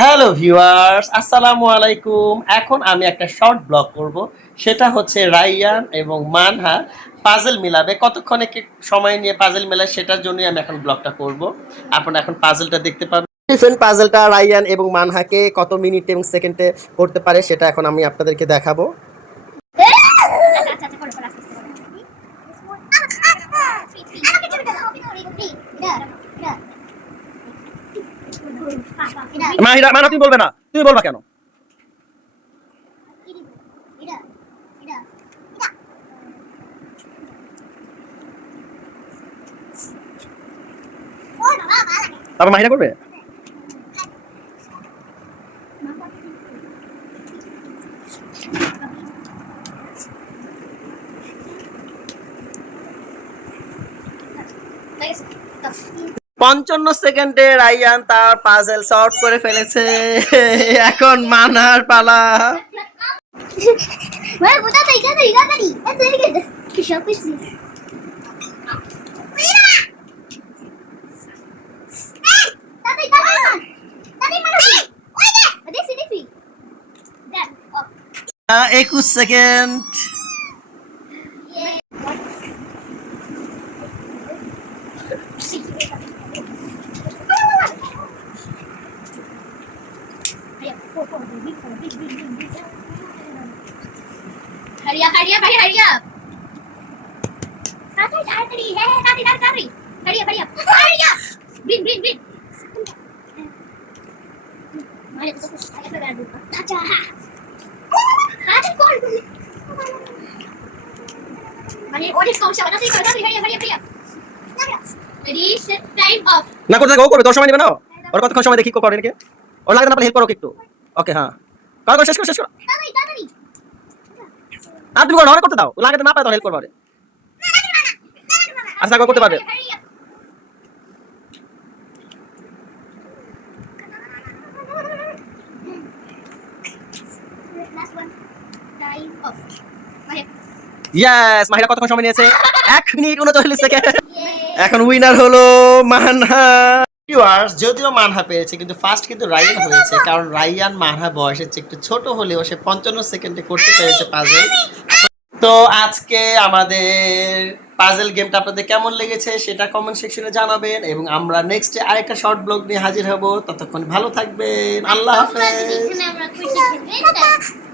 Hello viewers, আসসালামু আলাইকুম। এখন আমি একটা শর্ট ব্লগ করব। সেটা হচ্ছে রাইয়ান এবং মানহা পাজল মিলাবে। কতক্ষণে কি সময় নিয়ে পাজল মেলায় সেটার জন্যই আমি এখন ব্লগটা করব। আপনারা এখন পাজলটা দেখতে পাবেন। ডিফারেন্ট পাজলটা রাইয়ান এবং মানহাকে কত মিনিট এবং সেকেন্ডে করতে পারে সেটা এখন আমি আপনাদেরকে দেখাবো। আচ্ছা আচ্ছা করো করো আস্তে করো। মাহিরা, মানহা তুমি বলবে না, তুমি বলবা কেন? তারপর মাহিরা করবে। পঞ্চান্ন সেকেন্ডে রাইয়ান তার পাজল সলভ করে ফেলেছে। এখন মানহার পালা। Bueno, puta, তাড়াতাড়ি। That's very good. কি সব পিসিস। তাড়াতাড়ি। দেখছি। দেখ। 21 সেকেন্ড। Hurry up, ভাই hurry up. তাড়াতাড়ি। হ্যাঁ, তাড়াতাড়ি. Hurry up. Green. মানে তো আগে ফেলে আসবো। আচ্ছা। কর। মানে অনেক সমস্যা হবে। তাড়াতাড়ি hurry up. Ready, set, time off. না করতে থাকো, ও করবে, তোর সময় নেবে না। ওর কতক্ষণ সময় দেখি করে নাকি। ওর লাগে না, হেল্প করো একটু। ওকে, হ্যাঁ করো, শেষ করো। তাড়াতাড়ি. আর তুমি করো, অনেক করতে দাও, লাগে না পায় তো হেল্প করবে। আচ্ছা থাকো, করতে পারবে। Last one. Time off. Yes, Mahira কতক্ষণ সময় নিয়েছে? 1 মিনিট 39 সেকেন্ড। এখন উইনার হলো মানহা। ভিউয়ার্স, যদিও মানহা পেয়েছে কিন্তু ফার্স্ট কিন্তু রাইয়ান হয়েছে, কারণ রাইয়ান মানহা বয়সের চেয়ে একটু ছোট হলেও সে 55 সেকেন্ডে করতে পেরেছে পাজল। তো আজকে আমাদের পাজল গেমটা আপনাদের কেমন লেগেছে সেটা কমেন্ট সেকশনে জানাবেন, এবং আমরা নেক্সটে আরেকটা শর্ট ব্লগ নিয়ে হাজির হব। ততক্ষণ ভালো থাকবেন, আল্লাহ হাফেজ। এখানে আমরা খুশি খেলবো।